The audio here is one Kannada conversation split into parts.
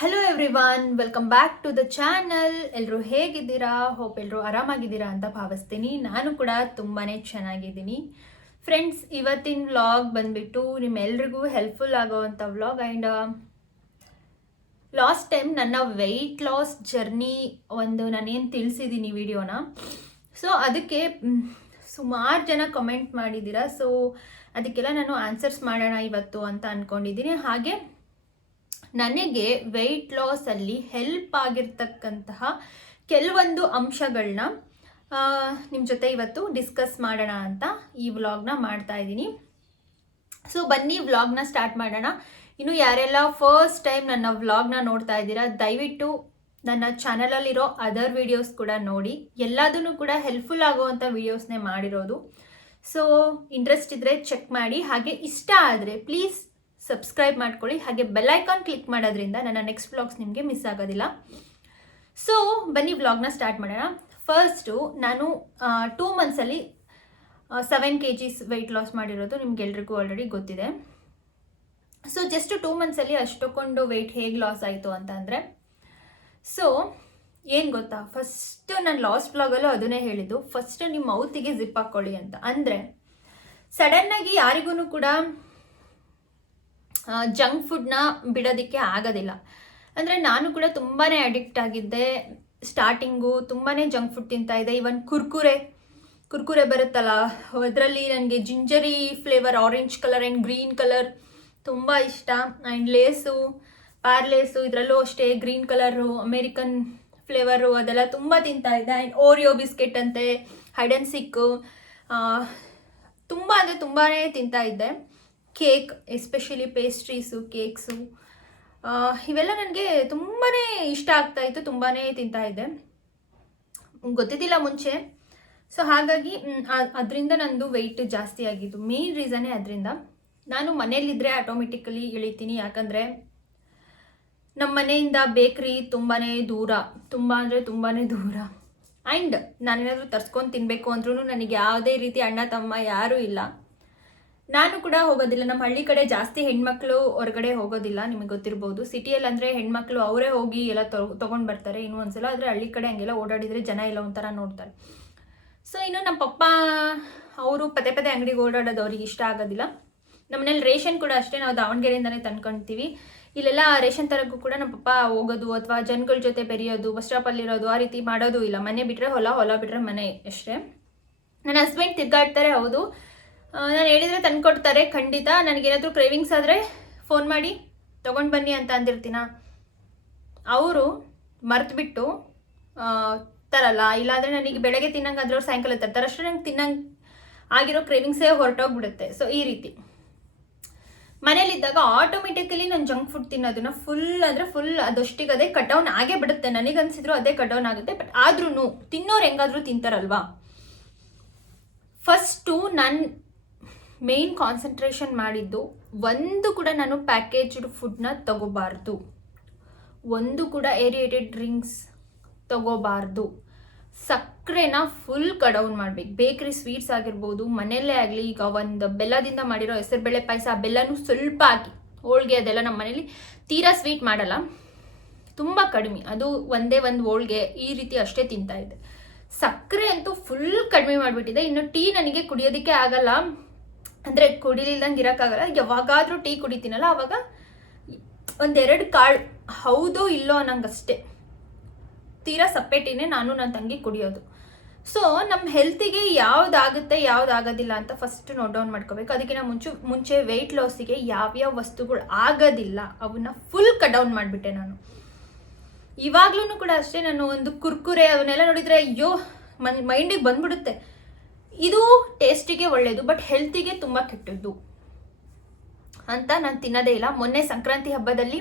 Hello everyone welcome back to the channel ಎಲ್ಲರೂ ಹೇಗಿದ್ದೀರಾ? ಹೋಪ್ ಎಲ್ಲರೂ ಆರಾಮಾಗಿದ್ದೀರಾ ಅಂತ ಭಾವಿಸ್ತೀನಿ. ನಾನು ಕೂಡ ತುಂಬಾ ಚೆನ್ನಾಗಿದ್ದೀನಿ. ಫ್ರೆಂಡ್ಸ್ ಇವತ್ತಿನ ವ್ಲಾಗ್ ಬಂದ್ಬಿಟ್ಟು ನಿಮ್ಮೆಲ್ರಿಗೂ ಹೆಲ್ಪ್ಫುಲ್ ಆಗೋವಂಥ ವ್ಲಾಗ್ ಆ್ಯಂಡ್ ಲಾಸ್ಟ್ ಟೈಮ್ ನನ್ನ ವೆಯ್ಟ್ ಲಾಸ್ ಜರ್ನಿ ಒಂದು ನಾನೇನು ತಿಳಿಸಿದ್ದೀನಿ ವಿಡಿಯೋನ ಸೊ ಅದಕ್ಕೆ ಸುಮಾರು ಜನ ಕಮೆಂಟ್ ಮಾಡಿದ್ದೀರಾ. ಸೊ ಅದಕ್ಕೆಲ್ಲ ನಾನು ಆನ್ಸರ್ಸ್ ಮಾಡೋಣ ಇವತ್ತು ಅಂತ ಅಂದ್ಕೊಂಡಿದ್ದೀನಿ ಹಾಗೆ ನನಗೆ ವೆಯ್ಟ್ ಲಾಸಲ್ಲಿ ಹೆಲ್ಪ್ ಆಗಿರ್ತಕ್ಕಂತಹ ಕೆಲವೊಂದು ಅಂಶಗಳನ್ನ ನಿಮ್ಮ ಜೊತೆ ಇವತ್ತು ಡಿಸ್ಕಸ್ ಮಾಡೋಣ ಅಂತ ಈ ವ್ಲಾಗ್ನ ಮಾಡ್ತಾ ಇದ್ದೀನಿ. ಸೊ ಬನ್ನಿ ವ್ಲಾಗ್ನ ಸ್ಟಾರ್ಟ್ ಮಾಡೋಣ. ಇನ್ನು ಯಾರೆಲ್ಲ ಫಸ್ಟ್ ಟೈಮ್ ನನ್ನ ವ್ಲಾಗ್ನ ನೋಡ್ತಾ ಇದ್ದೀರಾ, ದಯವಿಟ್ಟು ನನ್ನ ಚಾನಲಲ್ಲಿರೋ ಅದರ್ ವಿಡಿಯೋಸ್ ಕೂಡ ನೋಡಿ. ಎಲ್ಲದನ್ನು ಕೂಡ ಹೆಲ್ಪ್ಫುಲ್ ಆಗುವಂಥ ವಿಡಿಯೋಸ್ನೇ ಮಾಡಿರೋದು. ಸೊ ಇಂಟ್ರೆಸ್ಟ್ ಇದ್ದರೆ ಚೆಕ್ ಮಾಡಿ. ಹಾಗೆ ಇಷ್ಟ ಆದರೆ ಪ್ಲೀಸ್ ಸಬ್ಸ್ಕ್ರೈಬ್ ಮಾಡ್ಕೊಳ್ಳಿ. ಹಾಗೆ ಬೆಲ್ ಐಕಾನ್ ಕ್ಲಿಕ್ ಮಾಡೋದ್ರಿಂದ ನನ್ನ ನೆಕ್ಸ್ಟ್ ವ್ಲಾಗ್ಸ್ ನಿಮಗೆ ಮಿಸ್ ಆಗೋದಿಲ್ಲ. ಸೊ ಬನ್ನಿ ವ್ಲಾಗ್ನ ಸ್ಟಾರ್ಟ್ ಮಾಡೋಣ. ಫಸ್ಟು ನಾನು two ಮಂತ್ಸಲ್ಲಿ seven K Gs weight loss ಮಾಡಿರೋದು ನಿಮ್ಗೆಲ್ರಿಗೂ ಆಲ್ರೆಡಿ ಗೊತ್ತಿದೆ. ಸೊ ಜಸ್ಟ್ ಟೂ ಮಂತ್ಸಲ್ಲಿ ಅಷ್ಟೊಂದು ವೆಯ್ಟ್ ಹೇಗೆ ಲಾಸ್ ಆಯಿತು ಅಂತ ಅಂದರೆ ಸೊ ಏನು ಗೊತ್ತಾ? ಫಸ್ಟ್ ನಾನು ಲಾಸ್ಟ್ ಬ್ಲಾಗಲ್ಲೂ ಅದನ್ನೇ ಹೇಳಿದ್ದು. ಫಸ್ಟ್ ನಿಮ್ಮ ಮೌತಿಗೆ ಜಿಪ್ ಹಾಕ್ಕೊಳ್ಳಿ ಅಂತ. ಅಂದರೆ ಸಡನ್ನಾಗಿ ಯಾರಿಗೂ ಕೂಡ ಜಂಕ್ ಫುಡ್ನ ಬಿಡೋದಕ್ಕೆ ಆಗೋದಿಲ್ಲ. ಅಂದರೆ ನಾನು ಕೂಡ ತುಂಬಾ ಅಡಿಕ್ಟ್ ಆಗಿದ್ದೆ. ಸ್ಟಾರ್ಟಿಂಗು ತುಂಬಾ ಜಂಕ್ ಫುಡ್ ತಿಂತಾ ಇದ್ದೆ. ಇವನ್ ಕುರ್ಕುರೆ ಕುರ್ಕುರೆ ಬರುತ್ತಲ್ಲ, ಅದರಲ್ಲಿ ನನಗೆ gingery flavour orange colour and green colour ತುಂಬ ಇಷ್ಟ. ಆ್ಯಂಡ್ ಲೇಸು ಪಾರ್ಲೇಸು ಇದರಲ್ಲೂ ಅಷ್ಟೇ ಗ್ರೀನ್ ಕಲರು ಅಮೇರಿಕನ್ ಫ್ಲೇವರು ಅದೆಲ್ಲ ತುಂಬ ತಿಂತಾ ಇದ್ದೆ. ಆ್ಯಂಡ್ ಓರಿಯೋ ಬಿಸ್ಕೆಟ್ ಅಂತೆ ಹೈಡ್ ಆ್ಯಂಡ್ ಸಿಕ್ಕು ತುಂಬ ಅಂದರೆ ತುಂಬಾ ತಿಂತಾ ಇದ್ದೆ. ಕೇಕ್ ಎಸ್ಪೆಷಲಿ ಪೇಸ್ಟ್ರೀಸು ಕೇಕ್ಸು ಇವೆಲ್ಲ ನನಗೆ ತುಂಬಾ ಇಷ್ಟ ಆಗ್ತಾ ಇತ್ತು ತುಂಬಾ ತಿಂತಾ ಇದ್ದೆ. ಗೊತ್ತಿದ್ದಿಲ್ಲ ಮುಂಚೆ. ಸೊ ಹಾಗಾಗಿ ಅದರಿಂದ ನಂದು ವೆಯ್ಟ್ ಜಾಸ್ತಿ ಆಗಿತ್ತು ಮೇನ್ ರೀಸನ್ನೇ ಅದರಿಂದ. ನಾನು ಮನೆಯಲ್ಲಿದ್ದರೆ ಆಟೋಮೆಟಿಕಲಿ ಇಳಿತೀನಿ. ಯಾಕಂದರೆ ನಮ್ಮ ಮನೆಯಿಂದ ಬೇಕ್ರಿ ತುಂಬಾ ದೂರ. ತುಂಬ ಅಂದರೆ ತುಂಬಾ ದೂರ. ಆ್ಯಂಡ್ ನಾನೇನಾದರೂ ತರ್ಸ್ಕೊಂಡು ತಿನ್ನಬೇಕು ಅಂದ್ರೂ ನನಗೆ ಯಾವುದೇ ರೀತಿ ಅಣ್ಣ ತಮ್ಮ ಯಾರೂ ಇಲ್ಲ. ನಾನು ಕೂಡ ಹೋಗೋದಿಲ್ಲ. ನಮ್ಮ ಹಳ್ಳಿ ಕಡೆ ಜಾಸ್ತಿ ಹೆಣ್ಮಕ್ಳು ಹೊರಗಡೆ ಹೋಗೋದಿಲ್ಲ, ನಿಮಗೆ ಗೊತ್ತಿರ್ಬೋದು. ಸಿಟಿಯಲ್ಲಿ ಅಂದರೆ ಹೆಣ್ಮಕ್ಳು ಅವರೇ ಹೋಗಿ ಎಲ್ಲ ತೊಗೊಂಡು ಬರ್ತಾರೆ ಇನ್ನೂ ಒಂದ್ಸಲ. ಆದರೆ ಹಳ್ಳಿ ಕಡೆ ಹಂಗೆಲ್ಲ ಓಡಾಡಿದರೆ ಜನ ಎಲ್ಲ ಒಂಥರ ನೋಡ್ತಾರೆ. ಸೊ ಇನ್ನು ನಮ್ಮ ಪಪ್ಪ, ಅವರು ಪದೇ ಪದೇ ಅಂಗಡಿಗೆ ಓಡಾಡೋದು ಅವ್ರಿಗೆ ಇಷ್ಟ ಆಗೋದಿಲ್ಲ. ನಮ್ಮನೇಲಿ ರೇಷನ್ ಕೂಡ ಅಷ್ಟೇ, ನಾವು ದಾವಣಗೆರೆಯಿಂದಲೇ ತಂದ್ಕೊಳ್ತೀವಿ ಇಲ್ಲೆಲ್ಲ ರೇಷನ್ ತರಕ್ಕೂ ಕೂಡ ನಮ್ಮ ಪಪ್ಪ ಹೋಗೋದು ಅಥವಾ ಜನಗಳ ಜೊತೆ ಬೆರೆಯೋದು, ಬಸ್ ಸ್ಟಾಪಲ್ಲಿರೋದು ಆ ರೀತಿ ಮಾಡೋದು ಇಲ್ಲ. ಮನೆ ಬಿಟ್ಟರೆ ಹೊಲ ಹೊಲ ಬಿಟ್ಟರೆ ಮನೆ ಅಷ್ಟೇ. ನನ್ನ ಹಸ್ಬೆಂಡ್ ತಿರ್ಗಾಡ್ತಾರೆ, ಹೌದು. ನಾನು ಹೇಳಿದರೆ ತಂದ್ಕೊಡ್ತಾರೆ, ಖಂಡಿತ. ನನಗೇನಾದರೂ ಕ್ರೇವಿಂಗ್ಸ್ ಆದರೆ ಫೋನ್ ಮಾಡಿ, ತೊಗೊಂಡು ಬನ್ನಿ ಅಂತ ಅಂದಿರ್ತೀನ? ಅವರು ಮರೆತುಬಿಟ್ಟು ತರಲ್ಲ. ಇಲ್ಲಾಂದರೆ ನನಗೆ ಬೆಳಗ್ಗೆ ತಿನ್ನಂಗೆ ಆದ್ರೆ ಸಾಯಂಕಾಲ ತರ್ತಾರೆ. ಅಷ್ಟು ನಂಗೆ ತಿನ್ನಂಗೆ ಆಗಿರೋ ಕ್ರೇವಿಂಗ್ಸೇ ಹೊರಟೋಗ್ಬಿಡುತ್ತೆ. ಸೊ ಈ ರೀತಿ. ಮನೇಲಿದ್ದಾಗ ಆಟೋಮೆಟಿಕಲಿ ನಾನು ಜಂಕ್ ಫುಡ್ ತಿನ್ನೋದನ್ನ ಫುಲ್ ಅಂದರೆ ಫುಲ್ ಅದಷ್ಟಿಗೆ ಅದೇ ಕಟ್ ಡೌನ್ ಆಗೇ ಬಿಡುತ್ತೆ ನನಗನ್ಸಿದ್ರು ಅದೇ ಕಟ್ ಡೌನ್ ಆಗುತ್ತೆ. ಬಟ್ ಆದ್ರೂ ತಿನ್ನೋರು ಹೆಂಗಾದ್ರೂ ತಿಂತಾರಲ್ವಾ? ಫಸ್ಟು ನನ್ನ ಮೇನ್ ಕಾನ್ಸಂಟ್ರೇಷನ್ ಮಾಡಿದ್ದು ಒಂದು ಕೂಡ ನಾನು ಪ್ಯಾಕೇಜ್ಡ್ ಫುಡ್ನ ತಗೋಬಾರ್ದು. ಒಂದು ಕೂಡ ಏರಿಯೇಟೆಡ್ ಡ್ರಿಂಕ್ಸ್ ತಗೋಬಾರ್ದು. ಸಕ್ಕರೆನ ಫುಲ್ ಕಡೌನ್ ಮಾಡ್ಬೇಕು. ಬೇಕ್ರಿ ಸ್ವೀಟ್ಸ್ ಆಗಿರ್ಬೋದು, ಮನೆಯಲ್ಲೇ ಆಗಲಿ, ಈಗ ಒಂದು ಬೆಲ್ಲದಿಂದ ಮಾಡಿರೋ ಹೆಸರುಬೇಳೆ ಪಾಯಸ, ಆ ಬೆಲ್ಲನೂ ಸ್ವಲ್ಪ ಹಾಕಿ, ಹೋಳಿಗೆ ಅದೆಲ್ಲ ನಮ್ಮ ಮನೇಲಿ ತೀರಾ ಸ್ವೀಟ್ ಮಾಡಲ್ಲ. ತುಂಬ ಕಡಿಮೆ. ಅದು ಒಂದೇ ಒಂದು ಹೋಳಿಗೆ ಈ ರೀತಿ ಅಷ್ಟೇ ತಿಂತಾ ಇದೆ. ಸಕ್ಕರೆ ಅಂತೂ ಫುಲ್ ಕಡಿಮೆ ಮಾಡಿಬಿಟ್ಟಿದೆ. ಇನ್ನು ಟೀ ನನಗೆ ಕುಡಿಯೋದಕ್ಕೆ ಆಗಲ್ಲ. ಅಂದರೆ ಕುಡಿಲಿಲ್ದಂಗೆ ಇರೋಕ್ಕಾಗಲ್ಲ. ಯಾವಾಗಾದರೂ ಟೀ ಕುಡಿತೀನಲ್ಲ, ಅವಾಗ ಒಂದೆರಡು ಕಾಳು ಹೌದೋ ಇಲ್ಲೋ ಅನ್ನಂಗಷ್ಟೇ. ತೀರಾ ಸಪ್ರೇಟಿನೇ ನಾನು ನನ್ನ ತಂಗಿ ಕುಡಿಯೋದು. ಸೊ ನಮ್ಮ ಹೆಲ್ತಿಗೆ ಯಾವುದಾಗುತ್ತೆ, ಯಾವುದಾಗೋದಿಲ್ಲ ಅಂತ ಫಸ್ಟ್ ನೋಟ್ ಡೌನ್ ಮಾಡ್ಕೋಬೇಕು. ಅದಕ್ಕಿಂತ ಮುಂಚೆ ಮುಂಚೆ ವೆಯ್ಟ್ ಲಾಸಿಗೆ ಯಾವ್ಯಾವ ವಸ್ತುಗಳು ಆಗೋದಿಲ್ಲ, ಅವನ್ನ ಫುಲ್ ಕಟ್ ಡೌನ್ ಮಾಡಿಬಿಟ್ಟೆ ನಾನು. ಇವಾಗ್ಲೂ ಕೂಡ ಅಷ್ಟೇ, ನಾನು ಒಂದು ಕುರ್ಕುರೆ, ಅವನ್ನೆಲ್ಲ ನೋಡಿದರೆ ಅಯ್ಯೋ, ಮನ್ ಮೈಂಡಿಗೆ ಬಂದ್ಬಿಡುತ್ತೆ. ಇದು ಟೇಸ್ಟಿಗೆ ಒಳ್ಳೆಯದು ಬಟ್ ಹೆಲ್ತಿಗೆ ತುಂಬ ಕೆಟ್ಟದ್ದು ಅಂತ ನಾನು ತಿನ್ನೋದೇ ಇಲ್ಲ. ಮೊನ್ನೆ ಸಂಕ್ರಾಂತಿ ಹಬ್ಬದಲ್ಲಿ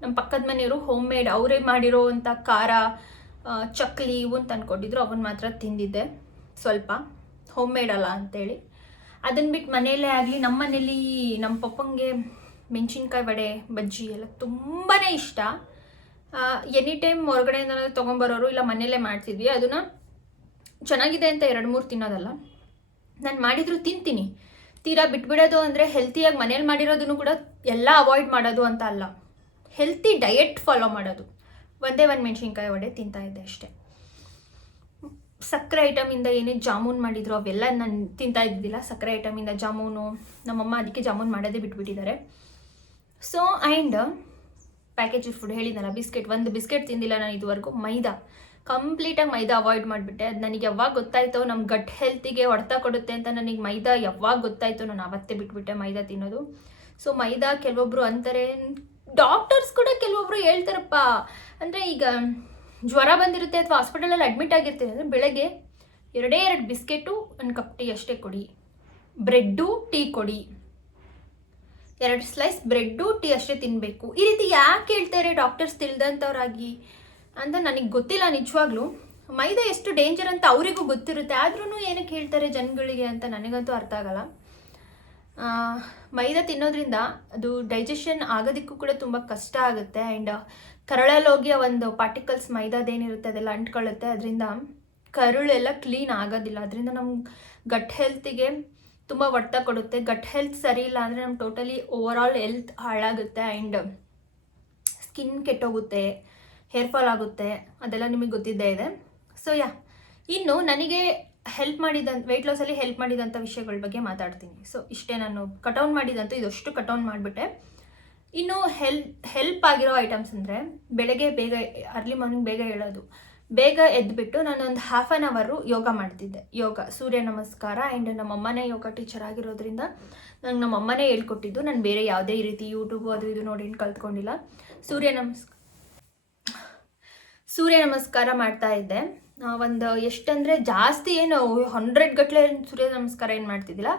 ನಮ್ಮ ಪಕ್ಕದ ಮನೆಯವರು ಹೋಮ್ ಮೇಡ್ ಅವರೇ ಮಾಡಿರೋ ಅಂಥ ಖಾರ ಚಕ್ಲಿ ಅಂತ ತಂದ್ಕೊಟ್ಟಿದ್ರು ಅವನ್ನ ಮಾತ್ರ ತಿಂದಿದ್ದೆ ಸ್ವಲ್ಪ. ಹೋಮ್ ಮೇಡ್ ಅಲ್ಲ ಅಂತೇಳಿ. ಅದನ್ನ ಬಿಟ್ಟು ಮನೆಯಲ್ಲೇ ಆಗಲಿ ನಮ್ಮ ಮನೇಲಿ ನಮ್ಮ ಪಪ್ಪಂಗೆ ಮೆಣಸಿನ್ಕಾಯಿ ವಡೆ, ಬಜ್ಜಿ ಎಲ್ಲ ತುಂಬಾ ಇಷ್ಟ. ಎನಿ ಟೈಮ್ ಹೊರಗಡೆಯಿಂದ ತೊಗೊಂಬರೋರು ಇಲ್ಲ ಮನೆಯಲ್ಲೇ ಮಾಡ್ತಿದ್ವಿ, ಅದನ್ನು ಚೆನ್ನಾಗಿದೆ ಅಂತ ಎರಡು ಮೂರು ತಿನ್ನೋದಲ್ಲ. ನಾನು ಮಾಡಿದ್ರು ತಿಂತೀನಿ. ತೀರಾ ಬಿಟ್ಬಿಡೋದು ಅಂದರೆ ಹೆಲ್ತಿಯಾಗಿ ಮನೇಲಿ ಮಾಡಿರೋದನ್ನು ಕೂಡ ಎಲ್ಲ ಅವಾಯ್ಡ್ ಮಾಡೋದು ಅಂತ ಅಲ್ಲ. ಹೆಲ್ತಿ ಡಯೆಟ್ ಫಾಲೋ ಮಾಡೋದು. ಒಂದೇ ಒಂದು ಮೆಣಸಿನ್ಕಾಯಿ ವಡೆ ತಿಂತಾ ಇದ್ದೆ ಅಷ್ಟೇ. ಸಕ್ಕರೆ ಐಟಮಿಂದ ಏನೇ ಜಾಮೂನ್ ಮಾಡಿದ್ರು ಅವೆಲ್ಲ ನಾನು ತಿಂತಾ ಇದ್ದಿಲ್ಲ ಸಕ್ಕರೆ ಐಟಮಿಂದ ಜಾಮೂನು, ನಮ್ಮಮ್ಮ ಅದಕ್ಕೆ ಜಾಮೂನ್ ಮಾಡೋದೇ ಬಿಟ್ಬಿಟ್ಟಿದ್ದಾರೆ. ಸೊ ಆ್ಯಂಡ್ ಪ್ಯಾಕೇಜ್ ಫುಡ್ ಹೇಳಿದ್ನಲ್ಲ ಬಿಸ್ಕೆಟ್ ಒಂದು ಬಿಸ್ಕೆಟ್ ತಿಂದಿಲ್ಲ ನಾನು ಇದುವರೆಗೂ, ಮೈದಾ. ಕಂಪ್ಲೀಟಾಗಿ ಮೈದಾ ಅವಾಯ್ಡ್ ಮಾಡಿಬಿಟ್ಟೆ. ಅದು ನನಗೆ ಯಾವಾಗ ಗೊತ್ತಾಯ್ತೋ ನಮ್ಮ ಗಟ್ ಹೆಲ್ತಿಗೆ ಹೊಡೆತ ಕೊಡುತ್ತೆ ಅಂತ ನನಗೆ ಮೈದಾ ಯಾವಾಗ ಗೊತ್ತಾಯ್ತೋ ನಾನು ಅವತ್ತೇ ಬಿಟ್ಬಿಟ್ಟೆ ಮೈದಾ ತಿನ್ನೋದು. ಸೊ ಮೈದಾ ಕೆಲವೊಬ್ರು ಅಂತಾರೆ. ಡಾಕ್ಟರ್ಸ್ ಕೂಡ ಕೆಲವೊಬ್ರು ಹೇಳ್ತಾರಪ್ಪ. ಅಂದರೆ ಈಗ ಜ್ವರ ಬಂದಿರುತ್ತೆ ಅಥವಾ ಹಾಸ್ಪಿಟಲಲ್ಲಿ ಅಡ್ಮಿಟ್ ಆಗಿರ್ತೀನಿ ಅಂದರೆ ಬೆಳಗ್ಗೆ ಎರಡೇ ಎರಡು ಬಿಸ್ಕೆಟು ಒಂದು ಕಪ್ ಟೀ ಅಷ್ಟೇ ಕೊಡಿ. ಬ್ರೆಡ್ಡು ಟೀ ಕೊಡಿ. ಎರಡು ಸ್ಲೈಸ್ ಬ್ರೆಡ್ಡು ಟೀ ಅಷ್ಟೇ ತಿನ್ನಬೇಕು ಈ ರೀತಿ ಯಾಕೆ ಹೇಳ್ತಾರೆ ಡಾಕ್ಟರ್ಸ್ ತಿಳಿದಂಥವ್ರಾಗಿ ಅಂತ ನನಗೆ ಗೊತ್ತಿಲ್ಲ ನಿಜವಾಗ್ಲೂ. ಮೈದಾ ಎಷ್ಟು ಡೇಂಜರ್ ಅಂತ ಅವರಿಗೂ ಗೊತ್ತಿರುತ್ತೆ. ಆದ್ರೂ ಏನಕ್ಕೆ ಹೇಳ್ತಾರೆ ಜನಗಳಿಗೆ ಅಂತ ನನಗಂತೂ ಅರ್ಥ ಆಗಲ್ಲ. ಮೈದಾ ತಿನ್ನೋದ್ರಿಂದ ಅದು ಡೈಜೆಷನ್ ಆಗೋದಕ್ಕೂ ಕೂಡ ತುಂಬ ಕಷ್ಟ ಆಗುತ್ತೆ. ಆ್ಯಂಡ್ ಕರಳಲ್ಲಿ ಹೋಗಿ ಒಂದು ಪಾರ್ಟಿಕಲ್ಸ್ ಮೈದಾದೇನಿರುತ್ತೆ ಅದೆಲ್ಲ ಅಂಟ್ಕೊಳ್ಳುತ್ತೆ. ಅದರಿಂದ ಕರುಳೆಲ್ಲ ಕ್ಲೀನ್ ಆಗೋದಿಲ್ಲ. ಅದರಿಂದ ನಮ್ಮ ಗಟ್ ಹೆಲ್ತಿಗೆ ತುಂಬ ಒಡ್ತ ಕೊಡುತ್ತೆ. ಗಟ್ ಹೆಲ್ತ್ ಸರಿ ಇಲ್ಲ ಅಂದರೆ ನಮ್ಮ ಟೋಟಲಿ ಓವರ್ ಆಲ್ ಹೆಲ್ತ್ ಹಾಳಾಗುತ್ತೆ. ಆ್ಯಂಡ್ ಸ್ಕಿನ್ ಕೆಟ್ಟೋಗುತ್ತೆ. ಹೇರ್ ಫಾಲ್ ಆಗುತ್ತೆ, ಅದೆಲ್ಲ ನಿಮಗೆ ಗೊತ್ತಿದ್ದೇ ಇದೆ. ಸೊ ಯಾ ಇನ್ನು ನನಗೆ ಹೆಲ್ಪ್ ಮಾಡಿದಂತ ವೆಯ್ಟ್ ಲಾಸಲ್ಲಿ ಹೆಲ್ಪ್ ಮಾಡಿದಂಥ ವಿಷಯಗಳ ಬಗ್ಗೆ ಮಾತಾಡ್ತೀನಿ. ಸೊ ಇಷ್ಟೇ ನಾನು ಕಟೌನ್ ಮಾಡಿದಂತೂ ಇದಷ್ಟು ಕಟೌನ್ ಮಾಡಿಬಿಟ್ಟೆ. ಇನ್ನು ಹೆಲ್ಪ್ ಹೆಲ್ಪ್ ಆಗಿರೋ ಐಟಮ್ಸ್ ಅಂದರೆ ಬೆಳಗ್ಗೆ ಬೇಗ ಅರ್ಲಿ ಮಾರ್ನಿಂಗ್ ಬೇಗ ಹೇಳೋದು ಬೇಗ ಎದ್ದುಬಿಟ್ಟು ನಾನು ಒಂದು ಹಾಫ್ ಆನ್ ಅವರು ಯೋಗ ಮಾಡ್ತಿದ್ದೆ. ಯೋಗ, ಸೂರ್ಯ ನಮಸ್ಕಾರ ಆ್ಯಂಡ್ ನಮ್ಮ ಅಮ್ಮನೇ ಯೋಗ ಟೀಚರ್ ಆಗಿರೋದ್ರಿಂದ ನಂಗೆ ನಮ್ಮ ಅಮ್ಮನೇ ಹೇಳ್ಕೊಟ್ಟಿದ್ದು. ನಾನು ಬೇರೆ ಯಾವುದೇ ರೀತಿ ಯೂಟ್ಯೂಬು ಅದು ಇದು ನೋಡಿ ಕಲ್ತ್ಕೊಂಡಿಲ್ಲ. ಸೂರ್ಯ ನಮಸ್ಕಾರ ಸೂರ್ಯ ನಮಸ್ಕಾರ ಮಾಡ್ತಾ ಇದ್ದೆ. ಒಂದು ಎಷ್ಟಂದರೆ ಜಾಸ್ತಿ ಏನು ಹಂಡ್ರೆಡ್ ಗಟ್ಟಲೆ ಸೂರ್ಯ ನಮಸ್ಕಾರ ಏನು ಮಾಡ್ತಿದ್ದಿಲ್ಲ?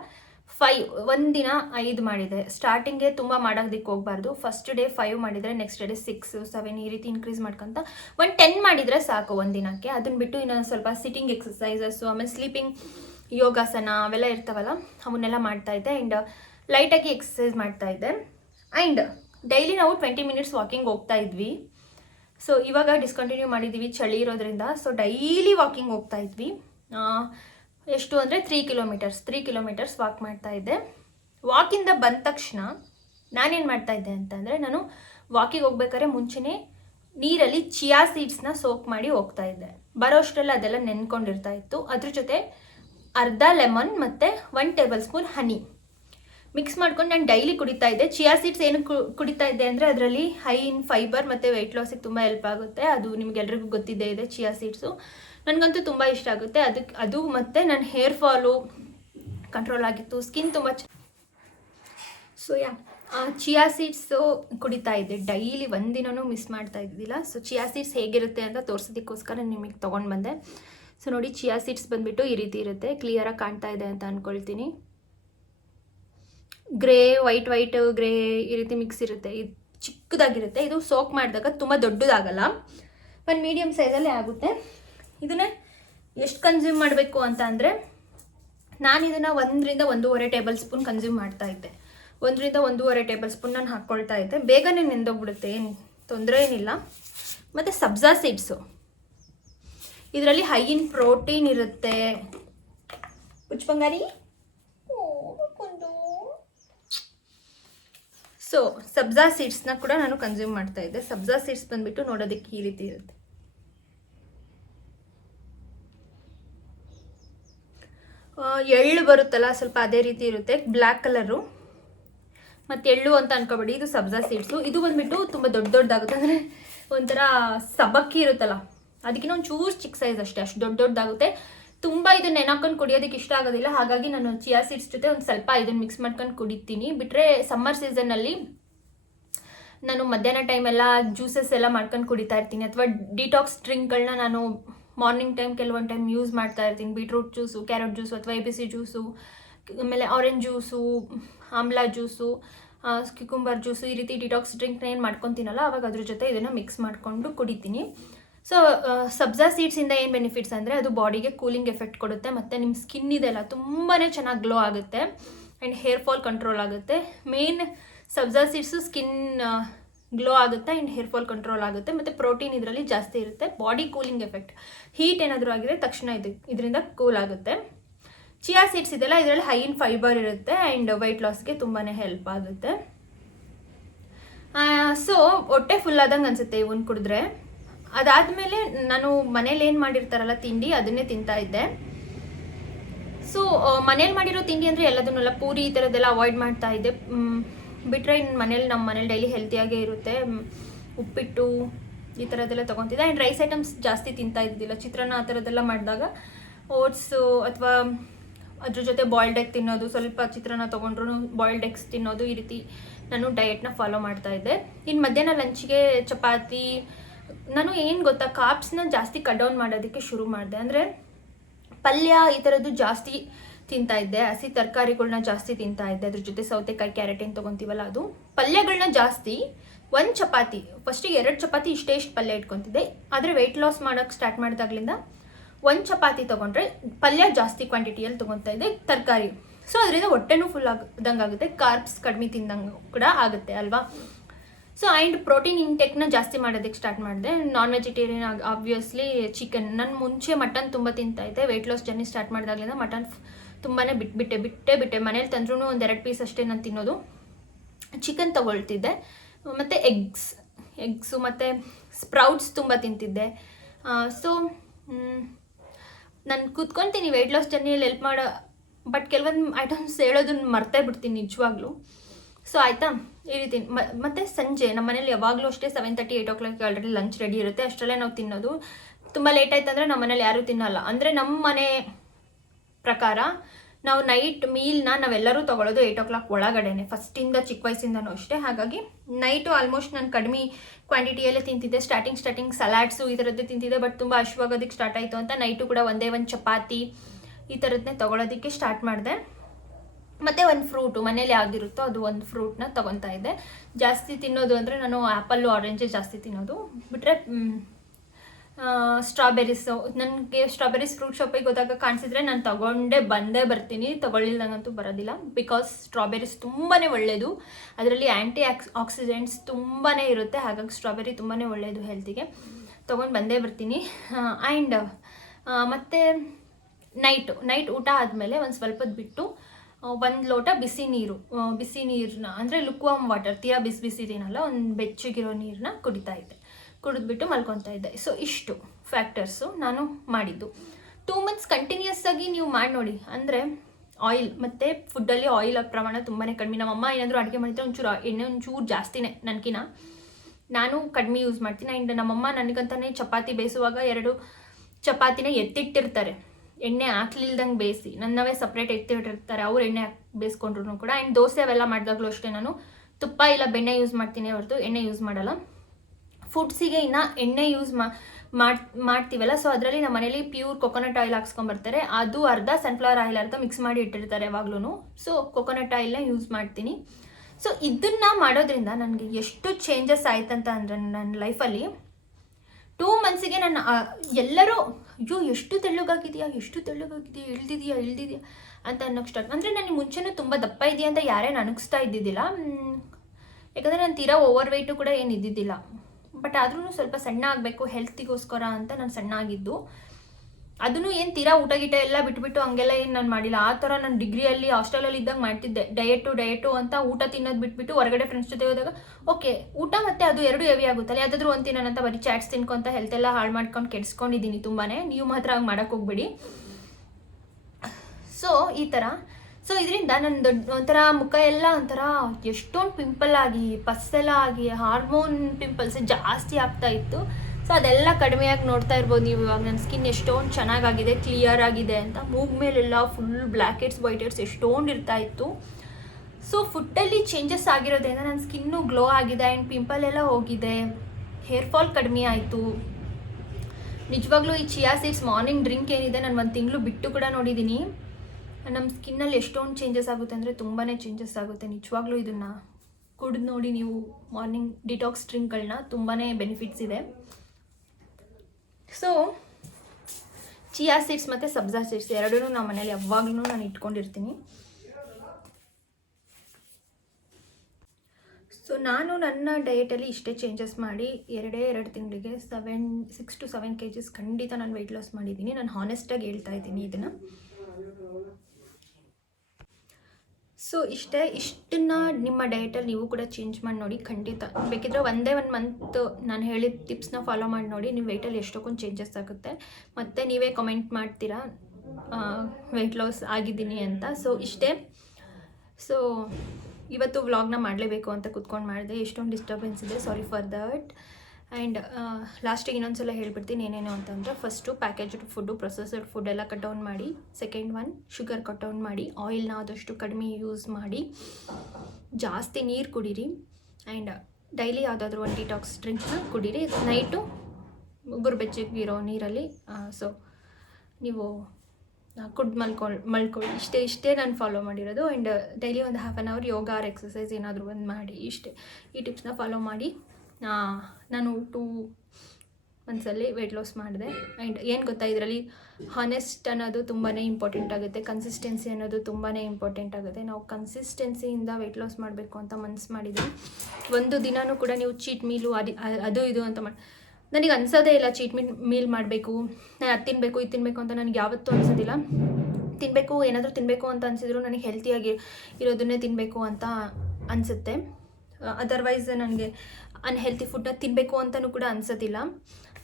ಫೈವ್ ಒಂದಿನ ಐದು ಮಾಡಿದೆ. ಸ್ಟಾರ್ಟಿಂಗೇ ತುಂಬ ಮಾಡೋದಿಕ್ಕೆ ಹೋಗಬಾರ್ದು. ಫಸ್ಟ್ ಡೇ ಫೈವ್ ಮಾಡಿದರೆ ನೆಕ್ಸ್ಟ್ ಡೇ ಸಿಕ್ಸ್ ಸೆವೆನ್ ಈ ರೀತಿ ಇನ್ಕ್ರೀಸ್ ಮಾಡ್ಕೊಂತ ಒಂದು ಟೆನ್ ಮಾಡಿದರೆ ಸಾಕು ಒಂದಿನಕ್ಕೆ ದಿನಕ್ಕೆ. ಅದನ್ನ ಬಿಟ್ಟು ಇನ್ನೊಂದು ಸ್ವಲ್ಪ ಸಿಟ್ಟಿಂಗ್ ಎಕ್ಸಸೈಸಸ್ಸು ಆಮೇಲೆ ಸ್ಲೀಪಿಂಗ್ ಯೋಗಾಸನ ಅವೆಲ್ಲ ಇರ್ತಾವಲ್ಲ, ಅವನ್ನೆಲ್ಲ ಮಾಡ್ತಾ ಇದ್ದೆ. ಆ್ಯಂಡ್ ಲೈಟಾಗಿ ಎಕ್ಸಸೈಸ್ ಮಾಡ್ತಾ ಇದ್ದೆ. ಆ್ಯಂಡ್ ಡೈಲಿ ನಾವು ಟ್ವೆಂಟಿ ಮಿನಿಟ್ಸ್ ವಾಕಿಂಗ್ ಹೋಗ್ತಾ ಇದ್ವಿ. ಸೊ ಇವಾಗ ಡಿಸ್ಕಂಟಿನ್ಯೂ ಮಾಡಿದ್ದೀವಿ ಚಳಿ ಇರೋದ್ರಿಂದ. ಸೊ ಡೈಲಿ ವಾಕಿಂಗ್ ಹೋಗ್ತಾ ಇದ್ವಿ. ಎಷ್ಟು ಅಂದರೆ three kilometres three kilometres walk ಮಾಡ್ತಾ ಇದ್ದೆ. ವಾಕಿಂದ ಬಂದ ತಕ್ಷಣ ನಾನೇನು ಮಾಡ್ತಾ ಇದ್ದೆ ಅಂತಂದರೆ ನಾನು ವಾಕಿಂಗ್ ಹೋಗ್ಬೇಕಾದ್ರೆ ಮುಂಚೆನೇ ನೀರಲ್ಲಿ ಚಿಯಾ ಸೀಡ್ಸ್ನ ಸೋಕ್ ಮಾಡಿ ಹೋಗ್ತಾ ಇದ್ದೆ. ಬರೋ ಅಷ್ಟರಲ್ಲಿ ಅದೆಲ್ಲ ನೆನ್ಕೊಂಡಿರ್ತಾ ಇತ್ತು. ಅದ್ರ ಜೊತೆ ಅರ್ಧ ಲೆಮನ್ ಮತ್ತು one tablespoon honey mix ಮಾಡ್ಕೊಂಡು ನಾನು ಡೈಲಿ ಕುಡಿತಾ ಇದ್ದೆ. ಚಿಯಾ ಸೀಡ್ಸ್ ಏನು ಕುಡಿತಾ ಇದ್ದೆ ಅಂದರೆ ಅದರಲ್ಲಿ ಹೈ ಇನ್ ಫೈಬರ್ ಮತ್ತು ವೆಯ್ಟ್ ಲಾಸಿಗೆ ತುಂಬ ಹೆಲ್ಪ್ ಆಗುತ್ತೆ. ಅದು ನಿಮಗೆಲ್ರಿಗೂ ಗೊತ್ತಿದ್ದೇ ಇದೆ ಚಿಯಾ ಸೀಡ್ಸು ನನಗಂತೂ ತುಂಬ ಇಷ್ಟ ಆಗುತ್ತೆ. ಅದಕ್ಕೆ ಅದು ಮತ್ತು ನನ್ನ ಹೇರ್ ಫಾಲು ಕಂಟ್ರೋಲ್ ಆಗಿತ್ತು. ಸ್ಕಿನ್ ತುಂಬ ಚ ಸೊ ಯಾ ಚಿಯಾ ಸೀಡ್ಸು ಕುಡಿತಾ ಇದ್ದೆ. ಡೈಲಿ ಒಂದಿನೂ ಮಿಸ್ ಮಾಡ್ತಾ ಇದ್ದಿಲ್ಲ. ಸೊ ಚಿಯಾ ಸೀಡ್ಸ್ ಹೇಗಿರುತ್ತೆ ಅಂತ ತೋರಿಸೋದಕ್ಕೋಸ್ಕರ ನಿಮಗೆ ತೊಗೊಂಡು ಬಂದೆ. ಸೊ ನೋಡಿ ಚಿಯಾ ಸೀಡ್ಸ್ ಬಂದುಬಿಟ್ಟು ಈ ರೀತಿ ಇರುತ್ತೆ. ಕ್ಲಿಯರಾಗಿ ಕಾಣ್ತಾ ಇದೆ ಅಂತ ಅಂದ್ಕೊಳ್ತೀನಿ ಗ್ರೇ, ವೈಟ್ ವೈಟ್, ಗ್ರೇ ಈ ರೀತಿ ಮಿಕ್ಸ್ ಇರುತ್ತೆ. ಇದು ಚಿಕ್ಕದಾಗಿರುತ್ತೆ. ಇದು ಸೋಕ್ ಮಾಡಿದಾಗ ತುಂಬ ದೊಡ್ಡದಾಗಲ್ಲ. ಒಂದು ಮೀಡಿಯಮ್ ಸೈಜಲ್ಲೇ ಆಗುತ್ತೆ. ಇದನ್ನೇ ಎಷ್ಟು ಕನ್ಸ್ಯೂಮ್ ಮಾಡಬೇಕು ಅಂತ ಅಂದರೆ, ನಾನು ಇದನ್ನು ಒಂದರಿಂದ ಒಂದೂವರೆ ಟೇಬಲ್ ಸ್ಪೂನ್ ಕನ್ಸ್ಯೂಮ್ ಮಾಡ್ತಾ ಇದ್ದೆ. ಒಂದರಿಂದ ಒಂದೂವರೆ ಟೇಬಲ್ ಸ್ಪೂನ್ ನಾನು ಹಾಕ್ಕೊಳ್ತಾ ಇದ್ದೆ. ಬೇಗನೆ ನೆಂದೋಗ್ಬಿಡುತ್ತೆ. ಏನು ತೊಂದರೆ ಏನಿಲ್ಲ. ಮತ್ತು ಸಬ್ಜಾ ಸೀಡ್ಸು ಇದರಲ್ಲಿ ಹೈ ಪ್ರೋಟೀನ್ ಇರುತ್ತೆ. ಉಚ್ಚ ಬಂಗಾರಿ? ಸೊ ಸಬ್ಜಾ ಸೀಡ್ಸ್ನ ಕೂಡ ನಾನು ಕನ್ಸ್ಯೂಮ್ ಮಾಡ್ತಾ ಇದ್ದೆ. ಸಬ್ಜಾ ಸೀಡ್ಸ್ ಬಂದ್ಬಿಟ್ಟು ನೋಡೋದಕ್ಕೆ ಈ ರೀತಿ ಇರುತ್ತೆ. ಎಳ್ಳು ಬರುತ್ತಲ್ಲ, ಸ್ವಲ್ಪ ಅದೇ ರೀತಿ ಇರುತ್ತೆ. ಬ್ಲ್ಯಾಕ್ ಕಲರು ಮತ್ತು ಎಳ್ಳು ಅಂತ ಅನ್ಕೋಬೇಡಿ, ಇದು ಸಬ್ಜಾ ಸೀಡ್ಸು ಇದು ಬಂದ್ಬಿಟ್ಟು ತುಂಬ ದೊಡ್ಡ ದೊಡ್ಡದಾಗುತ್ತೆ ಅಂದರೆ ಒಂಥರ ಸಬಕ್ಕಿ ಇರುತ್ತಲ್ಲ. ಅದಕ್ಕಿಂತ ಒಂದು ಚೂರು ಚಿಕ್ಕ ಸೈಜ್ ಅಷ್ಟೇ, ಅಷ್ಟು ದೊಡ್ಡ ದೊಡ್ಡದಾಗುತ್ತೆ ತುಂಬ ಇದನ್ನ ನೆನಾಕೊಂಡು ಕುಡಿಯೋದಕ್ಕೆ ಇಷ್ಟ ಆಗೋದಿಲ್ಲ. ಹಾಗಾಗಿ ನಾನು ಚಿಯಾ ಸೀಡ್ಸ್ ಜೊತೆ ಒಂದು ಸ್ವಲ್ಪ ಇದನ್ನು ಮಿಕ್ಸ್ ಮಾಡ್ಕೊಂಡು ಕುಡಿತೀನಿ. ಬಿಟ್ಟರೆ ಸಮ್ಮರ್ ಸೀಸನ್ನಲ್ಲಿ ನಾನು ಮಧ್ಯಾಹ್ನ ಟೈಮೆಲ್ಲ ಜ್ಯೂಸಸ್ ಎಲ್ಲ ಮಾಡ್ಕೊಂಡು ಕುಡಿತಾ ಇರ್ತೀನಿ. ಅಥವಾ ಡಿಟಾಕ್ಸ್ ಡ್ರಿಂಕ್ಗಳನ್ನ ನಾನು ಮಾರ್ನಿಂಗ್ ಟೈಮ್ ಕೆಲವೊಂದು ಟೈಮ್ ಯೂಸ್ ಮಾಡ್ತಾ ಇರ್ತೀನಿ. ಬೀಟ್ರೂಟ್ ಜ್ಯೂಸು ಕ್ಯಾರೆಟ್ ಜ್ಯೂಸು ಅಥವಾ ಎ ಬಿ ಸಿ ಜ್ಯೂಸು ಆಮೇಲೆ orange juice amla juice cucumber juice ಈ ರೀತಿ ಡಿಟಾಕ್ಸ್ ಡ್ರಿಂಕ್ನ ಏನು ಮಾಡ್ಕೊತೀನಲ್ಲ, ಅವಾಗ ಅದ್ರ ಜೊತೆ ಇದನ್ನು ಮಿಕ್ಸ್ ಮಾಡಿಕೊಂಡು ಕುಡಿತೀನಿ. ಸೊ ಸಬ್ಜಾ ಸೀಡ್ಸಿಂದ ಏನು ಬೆನಿಫಿಟ್ಸ್ ಅಂದರೆ ಅದು ಬಾಡಿಗೆ ಕೂಲಿಂಗ್ ಎಫೆಕ್ಟ್ ಕೊಡುತ್ತೆ, ಮತ್ತು ನಿಮ್ಮ ಸ್ಕಿನ್ ಇದೆಲ್ಲ ತುಂಬಾ ಚೆನ್ನಾಗಿ ಗ್ಲೋ ಆಗುತ್ತೆ ಆ್ಯಂಡ್ ಹೇರ್ ಫಾಲ್ ಕಂಟ್ರೋಲ್ ಆಗುತ್ತೆ. Main sabja seeds skin glow ಆಗುತ್ತೆ ಆ್ಯಂಡ್ ಹೇರ್ ಫಾಲ್ ಕಂಟ್ರೋಲ್ ಆಗುತ್ತೆ, ಮತ್ತು ಪ್ರೋಟೀನ್ ಇದರಲ್ಲಿ ಜಾಸ್ತಿ ಇರುತ್ತೆ. ಬಾಡಿ ಕೂಲಿಂಗ್ ಎಫೆಕ್ಟ್ ಹೀಟ್ ಏನಾದರೂ ಆಗಿದೆ ತಕ್ಷಣ ಇದು, ಇದರಿಂದ ಕೂಲ್ ಆಗುತ್ತೆ. ಚಿಯಾ ಸೀಡ್ಸ್ ಇದೆಲ್ಲ ಇದರಲ್ಲಿ ಹೈ ಇನ್ ಫೈಬರ್ ಇರುತ್ತೆ ಆ್ಯಂಡ್ ವೆಯ್ಟ್ ಲಾಸ್ಗೆ ತುಂಬಾ ಹೆಲ್ಪ್ ಆಗುತ್ತೆ. ಸೊ ಹೊಟ್ಟೆ ಫುಲ್ ಆದಂಗೆ ಅನಿಸುತ್ತೆ ಇವನ್ ಕುಡಿದ್ರೆ. ಅದಾದಮೇಲೆ ನಾನು ಮನೇಲಿ ಏನು ಮಾಡಿರ್ತಾರಲ್ಲ ತಿಂಡಿ, ಅದನ್ನೇ ತಿಂತಾ ಇದ್ದೆ. ಸೊ ಮನೇಲಿ ಮಾಡಿರೋ ತಿಂಡಿ ಅಂದರೆ ಎಲ್ಲದನ್ನೆಲ್ಲ ಪೂರಿ ಈ ಥರದ್ದೆಲ್ಲ ಅವಾಯ್ಡ್ ಮಾಡ್ತಾ ಇದ್ದೆ. ಬಿಟ್ಟರೆ ಇನ್ನು ಮನೇಲಿ ನಮ್ಮ ಮನೇಲಿ ಡೈಲಿ ಹೆಲ್ತಿಯಾಗೇ ಇರುತ್ತೆ. ಉಪ್ಪಿಟ್ಟು ಈ ಥರದ್ದೆಲ್ಲ ತೊಗೊತಿದ್ದೆ. ಆ್ಯಂಡ್ ರೈಸ್ ಐಟಮ್ಸ್ ಜಾಸ್ತಿ ತಿಂತಾ ಇದ್ದಿಲ್ಲ. ಚಿತ್ರಾನ್ನ ಆ ಥರದ್ದೆಲ್ಲ ಮಾಡಿದಾಗ ಓಟ್ಸು ಅಥವಾ ಅದ್ರ ಜೊತೆ ಬಾಯ್ಲ್ಡ್ ಎಗ್ ತಿನ್ನೋದು, ಸ್ವಲ್ಪ ಚಿತ್ರಾನ್ನ ತೊಗೊಂಡ್ರು ಬಾಯ್ಲ್ಡ್ ಎಗ್ಸ್ ತಿನ್ನೋದು ಈ ರೀತಿ ನಾನು ಡಯೆಟ್ನ ಫಾಲೋ ಮಾಡ್ತಾ ಇದ್ದೆ. ಇನ್ನು ಮಧ್ಯಾಹ್ನ ಲಂಚ್ಗೆ ಚಪಾತಿ ನಾನು ಏನು ಗೊತ್ತಾ ಕಾಪ್ಸ್ನ ಜಾಸ್ತಿ ಕಟ್ ಡೌನ್ ಮಾಡೋದಕ್ಕೆ ಶುರು ಮಾಡಿದೆ. ಅಂದರೆ ಪಲ್ಯ ಈ ಥರದ್ದು ಜಾಸ್ತಿ ತಿಂತಾ ಇದ್ದೆ. ಹಸಿ ತರಕಾರಿಗಳನ್ನ ಜಾಸ್ತಿ ತಿಂತಾ ಇದ್ದೆ. ಅದ್ರ ಜೊತೆ ಸೌತೆಕಾಯಿ ಕ್ಯಾರೆಟ್ ಏನು ತೊಗೊತೀವಲ್ಲ ಅದು. ಪಲ್ಯಗಳನ್ನ ಜಾಸ್ತಿ, ಒಂದು ಚಪಾತಿ ಫಸ್ಟಿಗೆ ಎರಡು ಚಪಾತಿ ಇಷ್ಟೇ ಇಷ್ಟು ಪಲ್ಯ ಇಟ್ಕೊತಿದ್ದೆ. ಆದರೆ ವೆಯ್ಟ್ ಲಾಸ್ ಮಾಡೋಕ್ಕೆ ಸ್ಟಾರ್ಟ್ ಮಾಡಿದಾಗ್ಲಿಂದ ಒಂದು ಚಪಾತಿ ತೊಗೊಂಡ್ರೆ ಪಲ್ಯ ಜಾಸ್ತಿ ಕ್ವಾಂಟಿಟಿಯಲ್ಲಿ ತೊಗೊತಾ ಇದೆ ತರಕಾರಿ. ಸೊ ಅದರಿಂದ ಹೊಟ್ಟೆನೂ ಫುಲ್ ಆಗದಂಗಾಗುತ್ತೆ ಕಾರ್ಬ್ಸ್ ಕಡಿಮೆ ತಿಂದಂಗೆ ಕೂಡ ಆಗುತ್ತೆ ಅಲ್ವಾ? ಸೊ ಆ್ಯಂಡ್ ಪ್ರೋಟೀನ್ ಇಂಟೆಕ್ನ ಜಾಸ್ತಿ ಮಾಡೋದಕ್ಕೆ ಸ್ಟಾರ್ಟ್ ಮಾಡಿದೆ. ನಾನ್ ವೆಜಿಟೇರಿಯನ್ ಆಗಿ ಆಬ್ವಿಯಸ್ಲಿ ಚಿಕನ್ ನಾನು ಮುಂಚೆ ಮಟನ್ ತುಂಬ ತಿಂತಾ ಇದ್ದೆ. ವೆಯ್ಟ್ ಲಾಸ್ ಜರ್ನಿ ಸ್ಟಾರ್ಟ್ ಮಾಡಿದಾಗಲಿಂದ ಮಟನ್ ತುಂಬಾ ಬಿಟ್ಬಿಟ್ಟೆ ಬಿಟ್ಟೆ ಬಿಟ್ಟೆ ಮನೇಲಿ ತಂದ್ರೂ ಒಂದು ಎರಡು ಪೀಸ್ ಅಷ್ಟೇ ನಾನು ತಿನ್ನೋದು. ಚಿಕನ್ ತೊಗೊಳ್ತಿದ್ದೆ. ಮತ್ತು ಎಗ್ಸ್ ಎಗ್ಸು ಮತ್ತು ಸ್ಪ್ರೌಟ್ಸ್ ತುಂಬ ತಿಂತಿದ್ದೆ. ಸೊ ನಾನು ಕೂತ್ಕೊತೀನಿ. ವೆಯ್ಟ್ ಲಾಸ್ ಜರ್ನಿಯಲ್ಲಿ ಹೆಲ್ಪ್ ಮಾಡೋ ಬಟ್ ಕೆಲವೊಂದು ಐಟಮ್ಸ್ ಹೇಳೋದನ್ನ ಮರ್ತೇ ಬಿಡ್ತೀನಿ ನಿಜವಾಗ್ಲೂ. ಸೊ ಆಯಿತಾ? ಈ ರೀತಿ. ಮತ್ತೆ ಸಂಜೆ, ನಮ್ಮ ಮನೇಲಿ ಯಾವಾಗಲೂ ಅಷ್ಟೇ seven thirty eight o'clock already lunch ready ಇರುತ್ತೆ. ಅಷ್ಟರಲ್ಲೇ ನಾವು ತಿನ್ನೋದು. ತುಂಬ ಲೇಟ್ ಆಯ್ತು ಅಂದರೆ ನಮ್ಮ ಮನೇಲಿ ಯಾರೂ ತಿನ್ನಲ್ಲ. ಅಂದರೆ ನಮ್ಮ ಮನೆ ಪ್ರಕಾರ ನಾವು ನೈಟ್ ಮೀಲ್ನ ನಾವೆಲ್ಲರೂ ತೊಗೊಳೋದು ಏಯ್ಟ್ ಓ ಕ್ಲಾಕ್ ಒಳಗಡೆನೆ ಫಸ್ಟಿಂದ ಚಿಕ್ಕ ವಯಸ್ಸಿಂದನೂ ಅಷ್ಟೇ. ಹಾಗಾಗಿ ನೈಟು ಆಲ್ಮೋಸ್ಟ್ ನಾನು ಕಡಿಮೆ ಕ್ವಾಂಟಿಟಿಯಲ್ಲೇ ತಿಂತಿದ್ದೆ. ಸ್ಟಾರ್ಟಿಂಗ್ ಸ್ಟಾರ್ಟಿಂಗ್ ಸಲಾಡ್ಸು ಈ ಥರದ್ದೇ ತಿಂತಿದ್ದೆ. ಬಟ್ ತುಂಬ ಹಶ್ವಾಗೋದಕ್ಕೆ ಸ್ಟಾರ್ಟ್ ಆಯಿತು ಅಂತ ನೈಟು ಕೂಡ ಒಂದೇ ಒಂದು ಚಪಾತಿ ಈ ಥರದ್ದನ್ನೇ ತೊಗೊಳೋದಕ್ಕೆ ಸ್ಟಾರ್ಟ್ ಮಾಡಿದೆ. ಮತ್ತು ಒಂದು ಫ್ರೂಟು ಮನೇಲಿ ಯಾವ್ದಿರುತ್ತೋ ಅದು ಒಂದು ಫ್ರೂಟ್ನ ತೊಗೊತಾ ಇದ್ದೆ. ಜಾಸ್ತಿ ತಿನ್ನೋದು ಅಂದರೆ ನಾನು ಆ್ಯಪಲ್ಲು, ಆರೆಂಜೇ ಜಾಸ್ತಿ ತಿನ್ನೋದು. ಬಿಟ್ಟರೆ ಸ್ಟ್ರಾಬೆರೀಸು. ನನಗೆ ಸ್ಟ್ರಾಬೆರೀಸ್ ಫ್ರೂಟ್ ಶಾಪಿಗೆ ಹೋದಾಗ ಕಾಣಿಸಿದ್ರೆ ನಾನು ತಗೊಂಡೇ ಬಂದೇ ಬರ್ತೀನಿ. ತೊಗೊಳ್ಳಿಲ್ದಂಗಂತೂ ಬರೋದಿಲ್ಲ. ಬಿಕಾಸ್ ಸ್ಟ್ರಾಬೆರೀಸ್ ತುಂಬಾ ಒಳ್ಳೆಯದು ಅದರಲ್ಲಿ ಆ್ಯಂಟಿ ಆಕ್ಸ್ ಆಕ್ಸಿಡೆಂಟ್ಸ್ ತುಂಬಾ ಇರುತ್ತೆ. ಹಾಗಾಗಿ ಸ್ಟ್ರಾಬೆರಿ ತುಂಬಾ ಒಳ್ಳೆಯದು ಹೆಲ್ತಿಗೆ. ತೊಗೊಂಡು ಬಂದೇ ಬರ್ತೀನಿ. ಆ್ಯಂಡ್ ಮತ್ತು ನೈಟು. ನೈಟ್ ಊಟ ಆದಮೇಲೆ ಒಂದು ಸ್ವಲ್ಪ ಹೊತ್ತು ಬಿಟ್ಟು ಒಂದು ಲೋಟ ಬಿಸಿ ನೀರು ಬಿಸಿ ನೀರನ್ನ ಅಂದರೆ ಲುಕ್ವಾಮ್ ವಾಟರ್ ತೀರಾ ಬಿಸಿ ಬಿಸಿ ಇದೇನಲ್ಲ, ಒಂದು ಬೆಚ್ಚಗಿರೋ ನೀರನ್ನ ಕುಡಿತಾ ಇದ್ದೆ. ಕುಡಿದ್ಬಿಟ್ಟು ಮಲ್ಕೊತಾ ಇದ್ದೆ. ಸೊ ಇಷ್ಟು ಫ್ಯಾಕ್ಟರ್ಸು ನಾನು ಮಾಡಿದ್ದು. ಟೂ ಮಂತ್ಸ್ ಕಂಟಿನ್ಯೂಸ್ ಆಗಿ ನೀವು ಮಾಡಿ ನೋಡಿ. ಅಂದರೆ ಆಯಿಲ್ ಮತ್ತು ಫುಡ್ಡಲ್ಲಿ ಆಯಿಲ್ ಪ್ರಮಾಣ ತುಂಬಾ ಕಡಿಮೆ. ನಮ್ಮಮ್ಮ ಏನಾದರೂ ಅಡುಗೆ ಮಾಡಿದ್ರೆ ಒಂಚೂರು ಎಣ್ಣೆ ಒಂಚೂರು ಜಾಸ್ತಿನೇ ನನಗಿನ ನಾನು ಕಡಿಮೆ ಯೂಸ್ ಮಾಡ್ತೀನಿ. ಆ್ಯಂಡ್ ನಮ್ಮಮ್ಮ ನನಗಂತಾನೆ ಚಪಾತಿ ಬೇಯಿಸುವಾಗ ಎರಡು ಚಪಾತಿನ ಎತ್ತಿಟ್ಟಿರ್ತಾರೆ. ಎಣ್ಣೆ ಹಾಕ್ಲಿಲ್ದಂಗೆ ಬೇಯಿಸಿ, ನನ್ನವೇ ಸಪ್ರೇಟ್ ಎತ್ತಿಟ್ಟಿರ್ತಾರೆ ಅವ್ರು ಎಣ್ಣೆ ಹಾಕಿ ಬೇಯಿಸ್ಕೊಂಡ್ರು ಕೂಡ. ಆ್ಯಂಡ್ ದೋಸೆ ಅವೆಲ್ಲ ಮಾಡಿದಾಗಲೂ ಅಷ್ಟೇ ನಾನು. ತುಪ್ಪ ಇಲ್ಲ, ಬೆಣ್ಣೆ ಯೂಸ್ ಮಾಡ್ತೀನಿ ಹೊರತು, ಎಣ್ಣೆ ಯೂಸ್ ಮಾಡಲ್ಲ. ಫುಡ್ಸಿಗೆ ಇನ್ನು ಎಣ್ಣೆ ಯೂಸ್ ಮಾ, ಮಾಡ್, ಮಾಡ್ತೀವಲ್ಲ ಸೊ ಅದರಲ್ಲಿ ನಮ್ಮ ಮನೇಲಿ ಪ್ಯೂರ್ ಕೊಕೊನಟ್ ಆಯಿಲ್ ಹಾಕ್ಸ್ಕೊಂಬರ್ತಾರೆ ಅದು ಅರ್ಧ ಸನ್ಫ್ಲವರ್ ಆಯಿಲ್ ಅರ್ಧ ಮಿಕ್ಸ್ ಮಾಡಿ ಇಟ್ಟಿರ್ತಾರೆ ಯಾವಾಗ್ಲೂ ಸೊ ಕೊಕೊನಟ್ ಆಯಿಲ್ನ ಯೂಸ್ ಮಾಡ್ತೀನಿ. ಸೊ ಇದನ್ನ ಮಾಡೋದ್ರಿಂದ ನನಗೆ ಎಷ್ಟು ಚೇಂಜಸ್ ಆಯ್ತಂತ ಅಂದರೆ, ನನ್ನ ಲೈಫಲ್ಲಿ ಟೂ ಮಂತ್ಸಿಗೆ ನನ್ನ ಎಲ್ಲರೂ, ಅಯ್ಯೋ, ಎಷ್ಟು ತೆಳ್ಳಗಾಗಿದೆಯಾ ಎಷ್ಟು ತೆಳ್ಳಗಾಗಿದೆಯಾ, ಇಳ್ದಿದೆಯಾ ಇಳ್ದಿದೆಯಾ ಅಂತ ಅನ್ನೋಕ್ಕೆ ಸ್ಟಾರ್ಟ್ ಅಂದರೆ ನನಗೆ ಮುಂಚೆನೂ ತುಂಬ ದಪ್ಪ ಇದೆಯಾ ಅಂತ ಯಾರೇನು ಅನಿಸ್ತಾ ಇದ್ದಿದ್ದಿಲ್ಲ. ಯಾಕಂದರೆ ನಾನು ತೀರಾ ಓವರ್ ವೆಯ್ಟು ಕೂಡ ಏನು ಇದ್ದಿದ್ದಿಲ್ಲ. ಬಟ್ ಆದ್ರೂ ಸ್ವಲ್ಪ ಸಣ್ಣ ಆಗಬೇಕು ಹೆಲ್ತಿಗೋಸ್ಕರ ಅಂತ ನಾನು ಸಣ್ಣ ಆಗಿದ್ದು. ಅದನ್ನು ಏನು ತೀರಾ ಊಟ ಗೀಟ ಎಲ್ಲ ಬಿಟ್ಬಿಟ್ಟು ಹಂಗೆಲ್ಲ ಏನು ನಾನು ಮಾಡಿಲ್ಲ. ಆ ಥರ ನಾನು ಡಿಗ್ರಿಯಲ್ಲಿ ಹಾಸ್ಟೆಲಲ್ಲಿ ಇದ್ದಾಗ ಮಾಡ್ತಿದ್ದೆ. ಡಯಟು ಡಯಟು ಅಂತ ಊಟ ತಿನ್ನೋದು ಬಿಟ್ಬಿಟ್ಟು ಹೊರಗಡೆ ಫ್ರೆಂಡ್ಸ್ ಜೊತೆ ಹೋದಾಗ, ಓಕೆ, ಊಟ ಮತ್ತು ಅದು ಎರಡು ಹೆವಿ ಆಗುತ್ತಲ್ಲ, ಯಾವುದಾದ್ರೂ ಒಂದು ತಿನ್ನೋಣಂತ ಬರೀ ಚಾಟ್ಸ್ ತಿನ್ಕೊಂತ ಹೆಲ್ತ್ ಎಲ್ಲ ಹಾಳು ಮಾಡ್ಕೊಂಡು ಕೆಡಿಸ್ಕೊಂಡಿದ್ದೀನಿ ತುಂಬಾ ನೀವು ಮಾತ್ರ ಹಂಗೆ ಮಾಡೋಕ್ಕೆ ಹೋಗ್ಬೇಡಿ. ಸೊ ಈ ಥರ. ಸೊ ಇದರಿಂದ ನನ್ನ ದೊಡ್ಡ ಒಂಥರ ಮುಖ ಎಲ್ಲ ಒಂಥರ ಎಷ್ಟೊಂದು ಪಿಂಪಲ್ ಆಗಿ ಪಸ್ಸೆಲ್ಲ ಆಗಿ ಹಾರ್ಮೋನ್ ಪಿಂಪಲ್ಸ್ ಜಾಸ್ತಿ ಆಗ್ತಾ ಇತ್ತು. ಸೊ ಅದೆಲ್ಲ ಕಡಿಮೆಯಾಗಿ ನೋಡ್ತಾ ಇರ್ಬೋದು ನೀವು. ಇವಾಗ ನನ್ನ ಸ್ಕಿನ್ ಎಷ್ಟೊಂದು ಚೆನ್ನಾಗಾಗಿದೆ ಕ್ಲಿಯರ್ ಆಗಿದೆ ಅಂತ. ಮೂಗ್ ಮೇಲೆಲ್ಲ full blackheads heads whiteheads ಎಷ್ಟೊಂದು ಇರ್ತಾ ಇತ್ತು. ಸೊ ಫುಡ್ಡಲ್ಲಿ ಚೇಂಜಸ್ ಆಗಿರೋದ್ರಿಂದ ನನ್ನ ಸ್ಕಿನ್ನು ಗ್ಲೋ ಆಗಿದೆ ಆ್ಯಂಡ್ ಪಿಂಪಲ್ ಎಲ್ಲ ಹೋಗಿದೆ. ಹೇರ್ ಫಾಲ್ ಕಡಿಮೆ ಆಯಿತು. ನಿಜವಾಗ್ಲೂ ಈ ಚಿಯಾ ಸೀಡ್ಸ್ ಮಾರ್ನಿಂಗ್ ಡ್ರಿಂಕ್ ಏನಿದೆ ನಾನು ಒಂದು ತಿಂಗಳು ಬಿಟ್ಟು ಕೂಡ ನೋಡಿದ್ದೀನಿ ನಮ್ಮ ಸ್ಕಿನ್ನಲ್ಲಿ ಎಷ್ಟೊಂದು ಚೇಂಜಸ್ ಆಗುತ್ತೆ ಅಂದರೆ ತುಂಬಾ ಚೇಂಜಸ್ ಆಗುತ್ತೆ. ನಿಜವಾಗ್ಲೂ ಇದನ್ನು. ಕುಡಿದು ನೋಡಿ ನೀವು ಮಾರ್ನಿಂಗ್ ಡಿಟಾಕ್ಸ್ ಡ್ರಿಂಕ್ಗಳನ್ನ ತುಂಬಾ ಬೆನಿಫಿಟ್ಸ್ ಇದೆ. ಸೊ ಚಿಯಾ ಸೀಡ್ಸ್ ಮತ್ತು ಸಬ್ಜಾ ಸೀಡ್ಸ್ ಎರಡೂ ನಮ್ಮ ಮನೇಲಿ ಯಾವಾಗಲೂ ನಾನು ಇಟ್ಕೊಂಡಿರ್ತೀನಿ. ಸೊ ನಾನು ನನ್ನ ಡಯೆಟಲ್ಲಿ ಇಷ್ಟೇ ಚೇಂಜಸ್ ಮಾಡಿ ಎರಡೇ ಎರಡು ತಿಂಗಳಿಗೆ seven six to seven K Gs ಖಂಡಿತ ನಾನು ವೆಯ್ಟ್ ಲಾಸ್ ಮಾಡಿದ್ದೀನಿ. ನಾನು ಹಾನೆಸ್ಟಾಗಿ ಹೇಳ್ತಾ ಇದ್ದೀನಿ ಇದನ್ನು. ಸೊ ಇಷ್ಟೇ, ಇಷ್ಟನ್ನ ನಿಮ್ಮ ಡಯಟಲ್ಲಿ ನೀವು ಕೂಡ ಚೇಂಜ್ ಮಾಡಿ ನೋಡಿ, ಖಂಡಿತ. ಬೇಕಿದ್ರೆ ಒಂದೇ ಒಂದು ಮಂತ್ ನಾನು ಹೇಳಿದ ಟಿಪ್ಸ್ನ ಫಾಲೋ ಮಾಡಿ ನೋಡಿ ನಿಮ್ಮ ವೆಯ್ಟಲ್ಲಿ ಎಷ್ಟೊಂದು ಚೇಂಜಸ್ ಆಗುತ್ತೆ. ಮತ್ತು ನೀವೇ ಕಮೆಂಟ್ ಮಾಡ್ತೀರಾ ವೆಯ್ಟ್ ಲಾಸ್ ಆಗಿದ್ದೀನಿ ಅಂತ. ಸೊ ಇಷ್ಟೇ. ಸೊ ಇವತ್ತು ವ್ಲಾಗ್ನ ಮಾಡಲೇಬೇಕು ಅಂತ ಕುತ್ಕೊಂಡು ಮಾಡಿದೆ. ಎಷ್ಟೊಂದು ಡಿಸ್ಟರ್ಬೆನ್ಸ್ ಇದೆ. ಸಾರಿ ಫಾರ್ ದಟ್ ಆ್ಯಂಡ್ ಲಾಸ್ಟಿಗೆ ಇನ್ನೊಂದ್ಸಲ ಹೇಳ್ಬಿಡ್ತೀನಿ ಏನೇನು ಅಂತಂದರೆ first packaged food processed food ಎಲ್ಲ ಕಟ್ ಡೌನ್ ಮಾಡಿ second one sugar cut down ಮಾಡಿ ಆಯಿಲ್ನ ಆದಷ್ಟು ಕಡಿಮೆ ಯೂಸ್ ಮಾಡಿ, ಜಾಸ್ತಿ ನೀರು ಕುಡೀರಿ ಆ್ಯಂಡ್ ಡೈಲಿ ಯಾವುದಾದ್ರೂ ಒಂದು ಡಿಟಾಕ್ಸ್ ಡ್ರಿಂಕ್ಸ್ನ ಕುಡೀರಿ ನೈಟು ಇರೋ ನೀರಲ್ಲಿ ಸೊ ನೀವು ಕುಡ್ ಮಲ್ಕೊಳ್ ಮಲ್ಕೊಳ್ಳಿ ಇಷ್ಟೇ ಇಷ್ಟೇ ನಾನು ಫಾಲೋ ಮಾಡಿರೋದು. ಆ್ಯಂಡ್ ಡೈಲಿ ಒಂದು half an hour yoga or exercise ಏನಾದರೂ ಒಂದು ಮಾಡಿ, ಇಷ್ಟೇ. ಈ ಟಿಪ್ಸ್ನ ಫಾಲೋ ಮಾಡಿ. ನಾನು ಟೂ ಮಂತ್ಸಲ್ಲಿ ವೆಯ್ಟ್ ಲಾಸ್ ಮಾಡಿದೆ. ಆ್ಯಂಡ್ ಏನು ಗೊತ್ತಾ, ಇದರಲ್ಲಿ ಹಾನೆಸ್ಟ್ ಅನ್ನೋದು ತುಂಬಾ ಇಂಪಾರ್ಟೆಂಟ್ ಆಗುತ್ತೆ. ಕನ್ಸಿಸ್ಟೆನ್ಸಿ ಅನ್ನೋದು ತುಂಬಾ ಇಂಪಾರ್ಟೆಂಟ್ ಆಗುತ್ತೆ. ನಾವು ಕನ್ಸಿಸ್ಟೆನ್ಸಿಯಿಂದ ವೆಯ್ಟ್ ಲಾಸ್ ಮಾಡಬೇಕು ಅಂತ ಮನ್ಸು ಮಾಡಿದ್ವಿ ಒಂದು ದಿನವೂ ಕೂಡ ನೀವು ಚೀಟ್ ಮೀಲು ಅದು ಅದು ಇದು ಅಂತ ಮಾಡಿ, ನನಗೆ ಅನ್ಸೋದೇ ಇಲ್ಲ ಚೀಟ್ ಮೀಲ್ ಮೀಲ್ ಮಾಡಬೇಕು. ನಾನು ಅದು ತಿನ್ನಬೇಕು ಇದು ತಿನ್ನಬೇಕು ಅಂತ ನನಗೆ ಯಾವತ್ತೂ ಅನಿಸೋದಿಲ್ಲ. ತಿನ್ನಬೇಕು ಏನಾದರೂ ತಿನ್ನಬೇಕು ಅಂತ ಅನಿಸಿದ್ರು ನನಗೆ ಹೆಲ್ತಿಯಾಗಿ ಇರೋದನ್ನೇ ತಿನ್ನಬೇಕು ಅಂತ ಅನಿಸುತ್ತೆ. ಅದರ್ವೈಸ್ ನನಗೆ ಅನ್ಹೆಲ್ತಿ ಫುಡ್ನ ತಿನ್ನಬೇಕು ಅಂತಲೂ ಕೂಡ ಅನ್ಸೋದಿಲ್ಲ.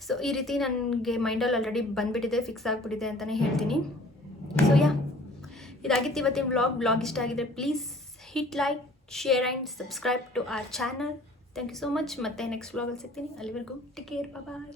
ಸೊ ಈ ರೀತಿ ನನಗೆ ಮೈಂಡಲ್ಲಿ ಆಲ್ರೆಡಿ ಬಂದುಬಿಟ್ಟಿದೆ ಫಿಕ್ಸ್ ಆಗಿಬಿಟ್ಟಿದೆ ಅಂತಲೇ ಹೇಳ್ತೀನಿ. ಸೊ ಯಾ ಇದಾಗಿತ್ತು ಇವತ್ತಿನ ವ್ಲಾಗ್ ಬ್ಲಾಗ್ ಇಷ್ಟ ಆಗಿದ್ರೆ please hit like share and subscribe to our channel thank you so much ಮತ್ತೆ ನೆಕ್ಸ್ಟ್ ವ್ಲಾಗಲ್ಲಿ ಸಿಗ್ತೀನಿ. ಅಲ್ಲಿವರೆಗೂ ಟೇಕ್ ಕೇರ್ ಬಾಯ್